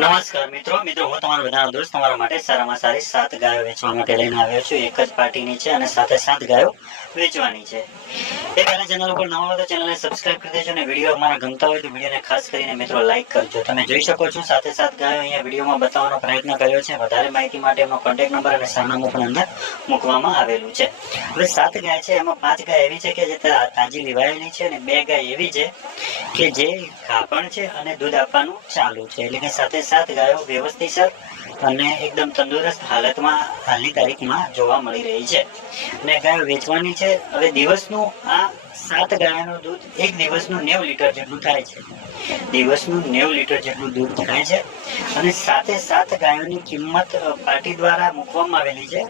નમસ્કાર મિત્રો હું તમારો બધાનો દોસ્ત તમારા માટે સારામાં સારી 7 ગાયો વેચવા માટે લઈને આવ્યો છું. એક જ પાર્ટીની છે અને સાથે 7 ગાયો વેચવાની છે. એ પહેલા ચેનલ ઉપર નવા હો તો ચેનલને સબસ્ક્રાઇબ કરી દેજો અને વિડીયો અમારા ગમતા હોય તો વિડીયોને ખાસ કરીને મિત્રો લાઈક કરજો. તમે જોઈ શકો છો સાથે 7 ગાયો અહીંયા વિડીયોમાં બતાવવાનો પ્રયત્ન કર્યો છે. વધારે માહિતી માટે એમનો કોન્ટેક્ટ નંબર અને સરનામું પણ અંદર મૂકવામાં આવેલું છે. હવે 7 ગાય છે, એમાં 5 ગાય એવી છે કે જે તાજી લીવાયેલી છે અને 2 ગાય એવી છે કે જે કાપણ છે અને દૂધ આપવાનું ચાલુ છે. એટલે કે સાથે 7 ગાયો વ્યવસ્થિત અને એકદમ તંદુરસ્ત હાલતમાં હાલની તારીખમાં જોવા મળી રહી છે અને ગાયો વેચવાની છે. હવે દિવસનું આ 7 ગાયોનું દૂધ એક દિવસનું 90 લીટર જેટલું થાય છે. દિવસનું 90 લીટર જેટલું દૂધ થાય છે અને સાથે 7 ગાયોની કિંમત પાર્ટી દ્વારા મૂકવામાં આવેલી છે.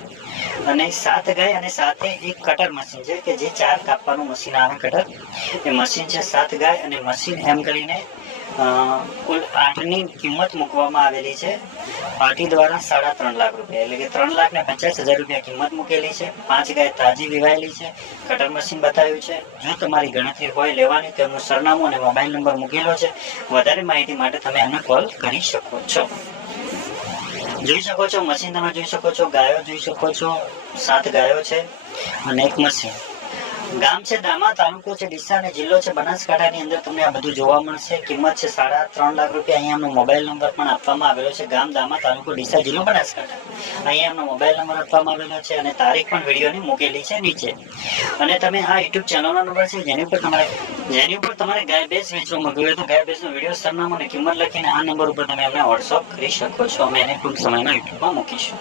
અને 7 ગાય અને સાથે એક કટર મશીન છે કે જે 4 કાપવાનું મશીન આવે કટર, એ મશીન છે. 7 ગાય અને મશીન એમ કરીને કુલ 8 ની કિંમત મૂકવામાં આવેલી છે પાર્ટી દ્વારા 3.5 લાખ રૂપિયા, એટલે કે 3,50,000 રૂપિયા કિંમત મૂકેલી છે. 5 ગાય તાજી વિવાયેલી છે, કટર મશીન બતાવ્યું છે. જો તમારી ગણતરી હોય લેવાની તો એમનું સરનામું અને મોબાઈલ નંબર મૂકેલો છે. વધારે માહિતી માટે તમે એમને કોલ કરી શકો છો. જોઈ શકો છો મશીન, તમે જોઈ શકો છો ગાયો જોઈ શકો છો. 7 ગાયો છે અને એક મશીન. ગામ છે દામા, તાલુકો છે ડીસા અને જિલ્લો છે બનાસકાંઠાની અંદર તમને આ બધું જોવા મળશે. કિંમત છે 3.5 લાખ રૂપિયા. અહીંયા એમનો મોબાઈલ નંબર પણ આપવામાં આવેલો છે. ગામ દામા, તાલુકો ડીસા, જિલ્લો બનાસકાંઠા. અહીંયા એમનો મોબાઈલ નંબર આપવામાં આવેલો છે અને તારીખ પણ વિડીયોની મૂકેલી છે નીચે. અને તમે આ યુટ્યુબ ચેનલનો નંબર છે જેની ઉપર તમારે ગાય ભેંસ વેચવા માંગવી હોય તો ગાય ભેંસનો વિડીયો, સરનામું અને કિંમત લખીને આ નંબર ઉપર તમે એમને વોટ્સઅપ કરી શકો છો. અમે એને ટૂંક સમયમાં યુટ્યુબમાં મૂકીશું.